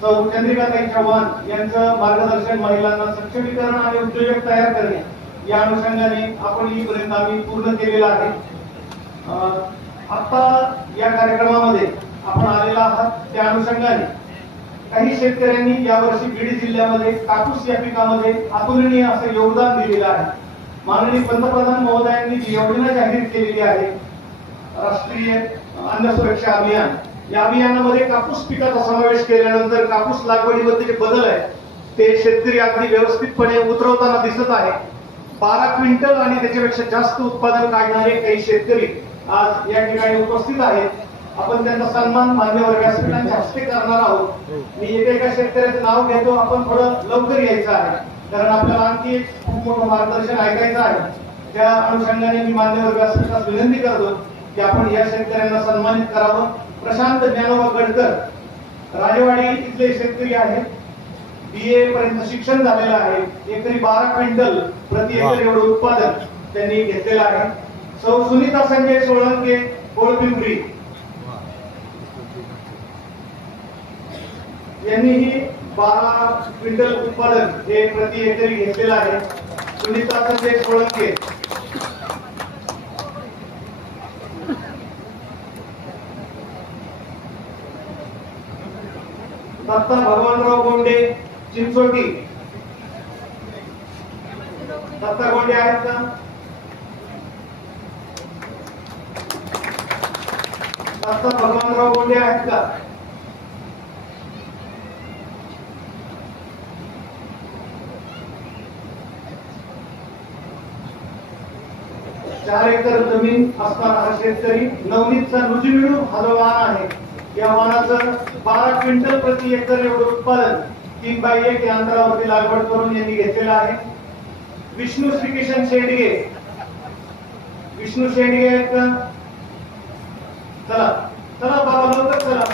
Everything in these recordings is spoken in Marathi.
सौ चंद्रिकाताई चव्हाण यांचं मार्गदर्शन महिलांना सक्षमीकरण आणि उद्योजक तयार करणे या अनुषंगाने आपण इथपर्यंत आम्ही पूर्ण केलेला आहे। आता या कार्यक्रमामध्ये आपण आलेला आहात त्या अनुषंगाने काही शेतकऱ्यांनी यावर्षी बीड जिल्ह्यामध्ये कापूस या पिकामध्ये अतुलनीय असं योगदान दिलेलं आहे। माननीय पंतप्रधान महोदयांनी जी योजना जाहीर केलेली आहे राष्ट्रीय अन्न सुरक्षा अभियान, या अभियानामध्ये कापूस पिकाचा समावेश केल्यानंतर कापूस लागवडीमध्ये जे बदल आहे ते शेतकरी अगदी व्यवस्थितपणे उतरवताना दिसत आहे। 12 क्विंटल आणि त्याच्यापेक्षा जास्त उत्पादन काढणारे काही शेतकरी आज या ठिकाणी उपस्थित आहेत। आपण त्यांचा सन्मान मान्यवर व्यासपीठांच्या हस्ते करणार आहोत। मी एका शेतकऱ्याचं नाव घेतो, आपण थोडं लवकर यायचं आहे कारण आपल्याला आणखी एक खूप मोठं मार्गदर्शन ऐकायचं आहे। त्या अनुषंगाने मी मान्यवर व्यासपीठास विनंती करतो की आपण या शेतकऱ्यांना सन्मानित करावं। प्रशांत ज्ञानोबा गडकर राजेवाडी इथले शेतकरी आहेत, BA पर्यंत शिक्षण झालेलं आहे। एकरी 12 क्विंटल प्रति एकर एवढं उत्पादन त्यांनी घेतलेलं आहे। सौ सुनीता संजय सोळंके कोळपिंपरी यांनीही 12 क्विंटल उत्पादन हे प्रति एकरी घेतलेलं आहे। सुनीता संजय सोळंके दत्ता भगवानराव गोंडे चिंचोटी, दत्ता गोंडे आहेत का? दत्ता भगवानराव गोंडे आहेत का? चार एकर जमीन असणारा हा शेतकरी नवनीतचा नुजिमिळू हा जो वाण आहे या वाणाचं 12 क्विंटल प्रति एकर एवढं उत्पादन 3x1 या अंतरावरती लागवड करून यांनी घेतलेलं आहे। विष्णू श्रीकिशन शेंडगे, विष्णू शेंडगे आहेत का? चला चला बाबा लवकर चला।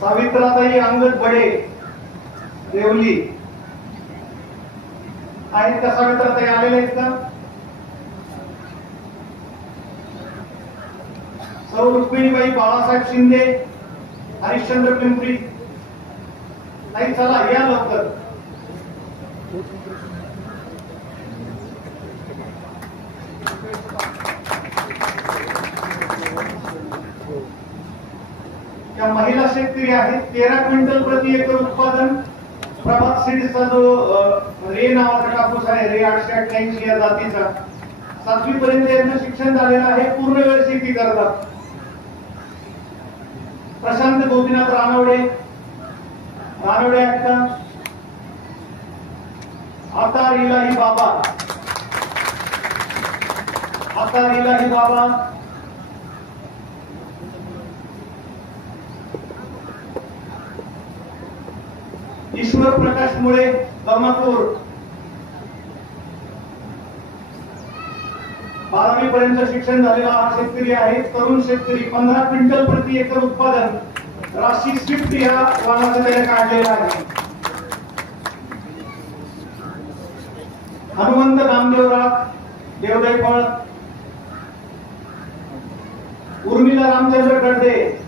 सावित्राताई अंगद बडे देवली आहेत का? सावित्राताई आलेले आहेत का? सौ रुक्मिणीबाई बाळासाहेब शिंदे हरिश्चंद्र पिंपरी, नाही चला या लवकर। त्या महिला शेतकरी आहेत 13 क्विंटल प्रति एकर उत्पादन। प्रभात सीड्सचा जो रे नावाचा कापूस आहे, रे 888 या जातीचा, 7वी पर्यंत यांचं शिक्षण झालेलं आहे, पूर्ण वेळ शेती करतात। प्रशांत गोपीनाथ रानवडे, रानवडे आहेत का? आता इलाही बाबा, आता इलाही बाबा, ईश्वर प्रकाश मुळे कमलपूर, 12वी पर्यंत शिक्षण झालेला हा शेतकरी आहे, तरुण शेतकरी। 15 क्विंटल प्रति एकर उत्पादन राशी स्विफ्ट या वाणाचं त्याने काढलेलं आहे। हनुमंत नामदेवराव देवदैफळ, उर्मिला रामचंद्र गडदे,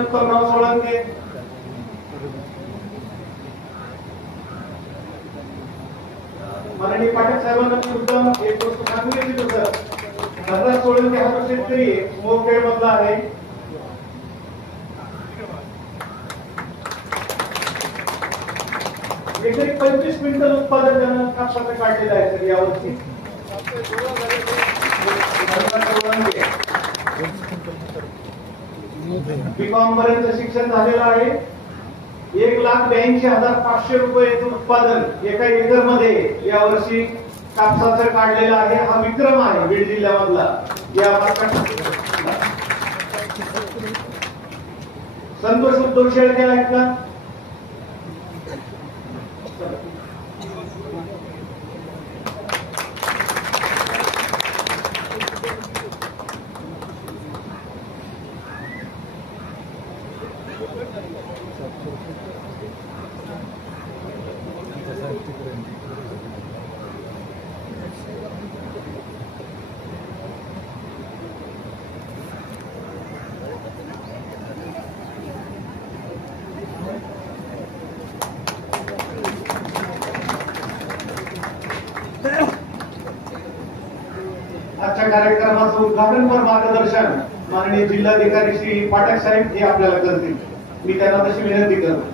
उत्तमराव सोळंके, माननीय पाटील साहेबांना उत्तम एक गोष्ट सांगू इच्छितो सर, सरदार सोळंके हा जो शेतकरी मोरखेड मधला आहे, एकरी 25 क्विंटल उत्पादन त्यानं कापसाचं काढलेलं आहे सर यावर्षी। B.Com पर्यंत शिक्षण झालेलं आहे। 1,82,500 रुपये उत्पादन एका एकर मध्ये यावर्षी कापसाचं काढलेलं आहे। हा विक्रम आहे बीड जिल्ह्यामधला। या संतोष उद्धव शेळके आहेत का? आजच्या कार्यक्रमाचं उद्घाटनपर मार्गदर्शन माननीय जिल्हाधिकारी श्री पाठक साहेब हे आपल्याला करतील. मी त्यांना तशी विनंती करतो.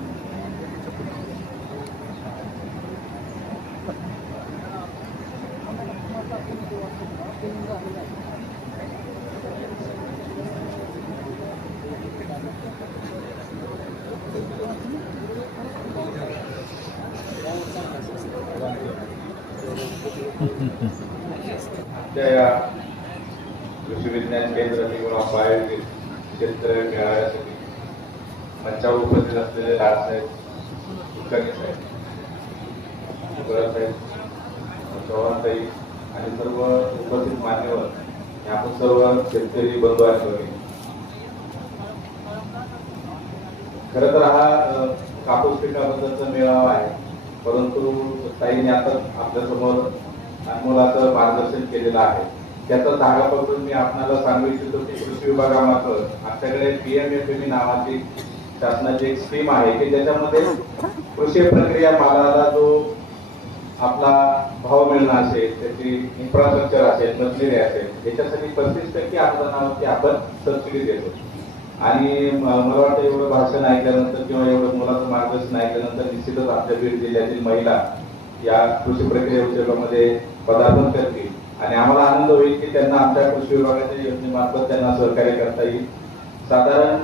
कृषी विज्ञान केंद्र किंवा आयोजित शेतकरी मेळाव्यासाठी मंचावर उपस्थित असलेले राजसाहेब कुलकर्णी साहेब, साहेब, चव्हाणताई आणि सर्व उपस्थित मान्यवर आपण सर्व शेतकरी बंधू आहेत. खरं तर हा कापूस पिकाबद्दलचा मेळावा आहे, परंतु ताईने आता आपल्यासमोर अनमोलाचं मार्गदर्शन केलेलं आहे. त्याचा धागा पकडून मी आपल्याला सांगू इच्छितो की कृषी विभागामार्फत आमच्याकडे PMFME नावाची शासनाची एक स्कीम आहे की ज्याच्यामध्ये कृषी प्रक्रिया मालाला जो आपला भाव मिळणं असेल, त्याची इन्फ्रास्ट्रक्चर असेल, मशिनरी असेल, याच्यासाठी 35% अनुदानावरती आपण सबसिडी देतो. आणि मला वाटतं एवढं भाषण ऐकल्यानंतर किंवा एवढं मुलाचं मार्गदर्शन ऐकल्यानंतर निश्चितच आपल्या बीड जिल्ह्यातील महिला या कृषी प्रक्रिया उद्योगामध्ये पदार्पण करतील आणि आम्हाला आनंद होईल की त्यांना आमच्या कृषी विभागाच्या योजनेमार्फत त्यांना सहकार्य करता येईल. साधारण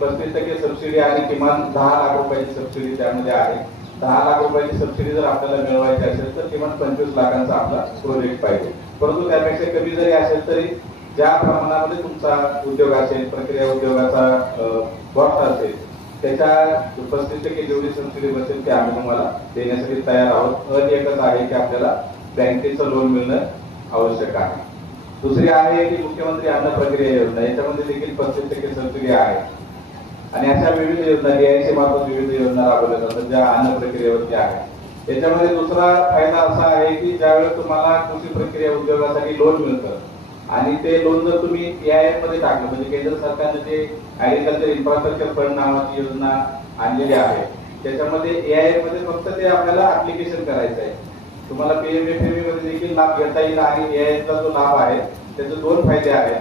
35% सबसिडी आणि किमान 10 लाख रुपयाची सबसिडी त्यामध्ये आहे. 10 लाख रुपयाची सबसिडी जर आपल्याला मिळवायची असेल तर किमान 25 लाखांचा आपला प्रोजेक्ट पाहिजे. परंतु त्यापेक्षा कमी जरी असेल तरी ज्या प्रमाणामध्ये तुमचा उद्योग असेल, प्रक्रिया उद्योगाचा कॉस्ट असेल, त्याच्या 35% जेवढी सबसिडी बसेल ते आम्ही तुम्हाला देण्यासाठी तयार आहोत. अट एकच आहे की आपल्याला बँकेचं लोन मिळणं आवश्यक आहे. दुसरी आहे की मुख्यमंत्री अन्न प्रक्रिया योजना, याच्यामध्ये देखील 35% सबसिडी आहे. आणि अशा विविध योजना DIC मार्फत विविध योजना राबवल्या जातात ज्या अन्न प्रक्रियेवरती आहे. याच्यामध्ये दुसरा फायदा असा आहे की ज्यावेळेस तुम्हाला कृषी प्रक्रिया उद्योगासाठी लोन मिळतं आणि ते लोन जर तुम्ही AIF मध्ये टाकलं, म्हणजे केंद्र सरकारने जे ऍग्रिकल्चर इन्फ्रास्ट्रक्चर फंड नावाची योजना आणलेली आहे, त्याच्यामध्ये AIF मध्ये फक्त ते आपल्याला ऍप्लिकेशन करायचं आहे. तुम्हाला PMFME मध्ये देखील लाभ घेता येईल आणि AIF चा जो लाभ आहे त्याचे 2 फायदे आहेत.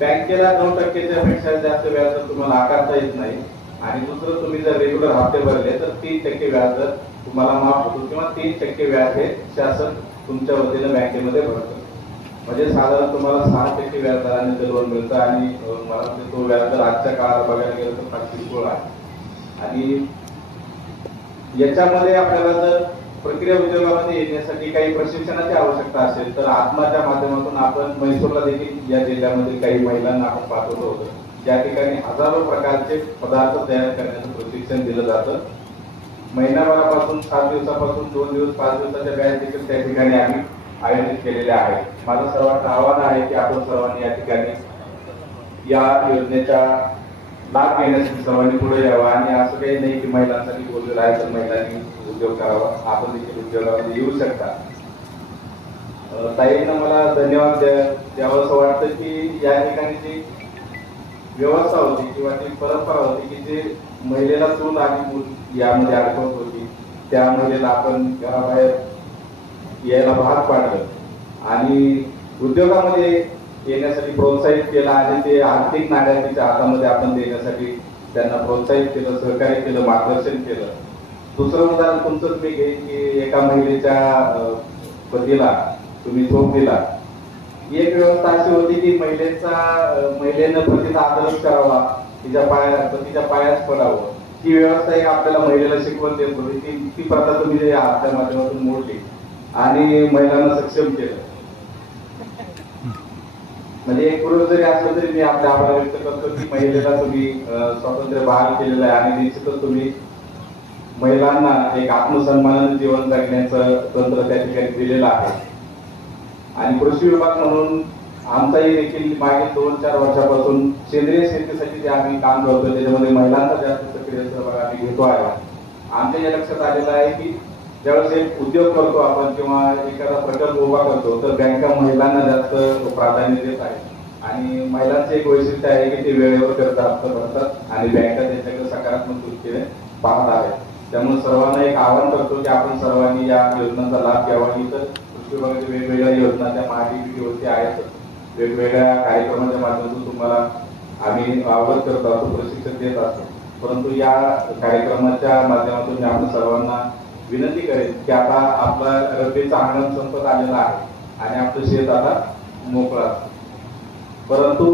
बँकेला 9%च्या पेक्षा जास्त व्याज तुम्हाला आकारता येत नाही आणि दुसरं तुम्ही जर रेग्युलर हप्ते भरले तर 3% व्याज तुम्हाला माफ होतो किंवा 3% व्याज हे शासन तुमच्या वतीने बँकेमध्ये भरतं. म्हणजे साधारण तुम्हाला 6% व्याजदराने ते लोन मिळतं आणि मला वाटतं तो व्याजदर आजच्या काळात बघायला गेलं तर फार किरकोळ आहे. आणि याच्यामध्ये आपल्याला जर प्रक्रिया उद्योगामध्ये येण्यासाठी काही प्रशिक्षणाची आवश्यकता असेल तर आत्माच्या माध्यमातून आपण म्हैसूरला देखील या जिल्ह्यामध्ये काही महिलांना आपण पाठवलं होतं, ज्या ठिकाणी हजारो प्रकारचे पदार्थ तयार करण्याचं प्रशिक्षण दिलं जातं. महिनाभरापासून 7 दिवसापासून 2 दिवस 5 दिवसाच्या बॅच देखील त्या ठिकाणी आम्ही आयोजित केलेले आहे. माझं सर्वांना आव्हान आहे की आपण सर्वांनी या ठिकाणी या योजनेचा लाभ घेण्यासाठी सर्वांनी पुढे यावं. आणि असं काही नाही की महिलांसाठी बोललेलं आहे तर महिलांनी उद्योग करावा, आपण देखील उद्योगामध्ये येऊ शकता. ताईंना मला धन्यवाद द्यावं असं वाटतं की या ठिकाणी जी व्यवस्था होती किंवा ती परंपरा होती की जे महिलेला चूल आणि मूल यामध्ये अडकवत होती, त्या महिलेला आपण घराबाहेर यायला भाग पाडलं आणि उद्योगामध्ये येण्यासाठी प्रोत्साहित केलं आणि ते आर्थिक नागरिकांच्या हातामध्ये आपण देण्यासाठी त्यांना प्रोत्साहित केलं, सहकार्य केलं, मार्गदर्शन केलं. दुसरं उदाहरण तुमचंच मी घेईन की एका महिलेच्या पतीला तुम्ही झोप दिला. एक व्यवस्था अशी होती की महिलेनं पतीचा आदरच करावा, पतीच्या पायाच पडावं. ही व्यवस्था एक आपल्याला महिलेला शिकवण देत होती. ती प्रथा तुम्ही आजच्या माध्यमातून मोडली आणि महिलांना सक्षम केलं. म्हणजे एक पुरुष जरी असलं तरी मी आपल्या आभार व्यक्त करतो की महिलेला तुम्ही स्वातंत्र्य बहाल केलेलं आहे आणि निश्चितच तुम्ही महिलांना एक आत्मसन्मानाने जीवन जगण्याचं तंत्र त्या ठिकाणी दिलेलं आहे. आणि कृषी विभाग म्हणून आमचाही देखील मागील 2-4 वर्षापासून सेंद्रिय शेतीसाठी जे आम्ही काम करतो त्याच्यामध्ये महिलांचा जास्त सक्रिय सहभाग आम्ही घेतो आहे. आमच्या या लक्षात आलेलं आहे की ज्यावेळेस एक उद्योग करतो आपण किंवा एखादा प्रकल्प उभा करतो तर बँका महिलांना जास्त प्राधान्य देत आहेत आणि महिलांचं एक वैशिष्ट्य आहे की ते वेळेवर कर्ज हप्ता भरतात आणि बँका त्यांच्याकडे सकारात्मक दृष्टीने पाहत आहेत. त्यामुळे सर्वांना एक आवाहन करतो की आपण सर्वांनी या योजनांचा लाभ घ्यावा. इतर कृषी विभागाच्या वेगवेगळ्या योजना त्या महाडीबीटीवरती आहेत. वेगवेगळ्या कार्यक्रमाच्या माध्यमातून तुम्हाला आम्ही अवगत करत असतो, प्रशिक्षण देत असतो. परंतु या कार्यक्रमाच्या माध्यमातून मी आपण सर्वांना विनंती करेन की आता आपला रब्बीचा हंगाम संपत आलेला आहे आणि आपलं शेत आता मोकळा असतं. परंतु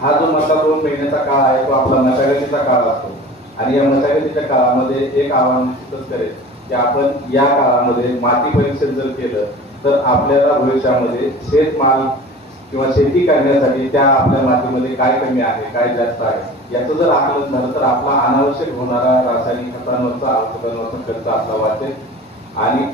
हा जो मधला 2 महिन्याचा काळ आहे तो आपला मशागतीचा काळ असतो आणि या मशागतीच्या काळामध्ये एक आव्हान निश्चितच करेल की आपण या काळामध्ये माती परीक्षण जर केलं तर आपल्याला भविष्यामध्ये शेतमाल किंवा शेती करण्यासाठी त्या आपल्या मातीमध्ये काय कमी आहे, काय जास्त आहे याचं जर आकलन झालं तर आपला अनावश्यक होणारा रासायनिक खतांवरचा औषधांवरचा खर्च आपला वाचेल. आणि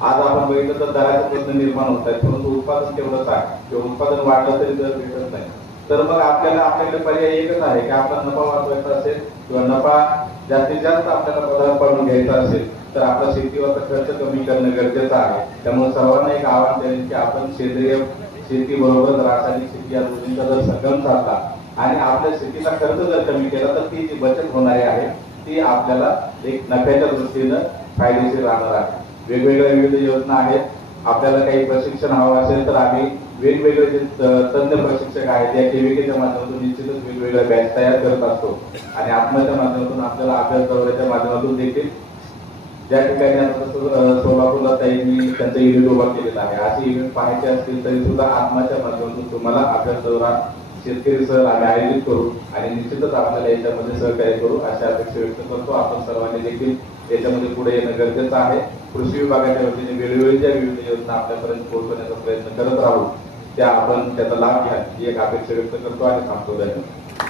आज आपण बघितलं तर दराचे प्रश्न निर्माण होत आहेत, परंतु उत्पादन तेवढंच आहे किंवा उत्पादन वाढलं तरी दर भेटत नाही. तर मग आपल्याकडे पर्याय एकच आहे की आपला नफा वाचवायचा असेल किंवा नफा जास्तीत जास्त आपल्याला पदार्थ पाडून घ्यायचा असेल तर आपला शेतीवरचा खर्च कमी करणं गरजेचं आहे. त्यामुळे सर्वांना एक आवाहन करेन की आपण सेंद्रिय शेती बरोबर रासायनिक शेती या दोन्हींचा जर संगम साधला आणि आपल्या शेतीचा खर्च जर कमी केला तर ती जी बचत होणारी आहे ती आपल्याला एक नफ्याच्या दृष्टीनं फायदेशीर राहणार आहे. वेगवेगळ्या विविध योजना आहेत. आपल्याला काही प्रशिक्षण हवं असेल तर आम्ही वेगवेगळे जे तज्ञ प्रशिक्षक आहेत या केव्हीकेच्या माध्यमातून निश्चितच वेगवेगळ्या बॅच तयार करत असतो आणि आत्माच्या माध्यमातून आपल्याला अभ्यास दौऱ्याच्या माध्यमातून देखील ज्या ठिकाणी आता सोलापूरला त्यांनी त्यांचा इव्हेंट उभा केलेला आहे असे इव्हेंट पाहायचे असतील तरी सुद्धा आत्माच्या माध्यमातून तुम्हाला अभ्यास दौरा शेतकरी सहल आम्ही आयोजित करू आणि निश्चितच आपल्याला याच्यामध्ये सहकार्य करू अशा अपेक्षा व्यक्त करतो. आपण सर्वांनी देखील याच्यामध्ये पुढे येणं गरजेचं आहे. कृषी विभागाच्या वतीने वेळोवेळी ज्या विविध योजना आपल्यापर्यंत पोहोचवण्याचा प्रयत्न करत राहू त्या आपण त्याचा लाभ घ्या ही एक अपेक्षा व्यक्त करतो आणि थांबतो. धन्यवाद.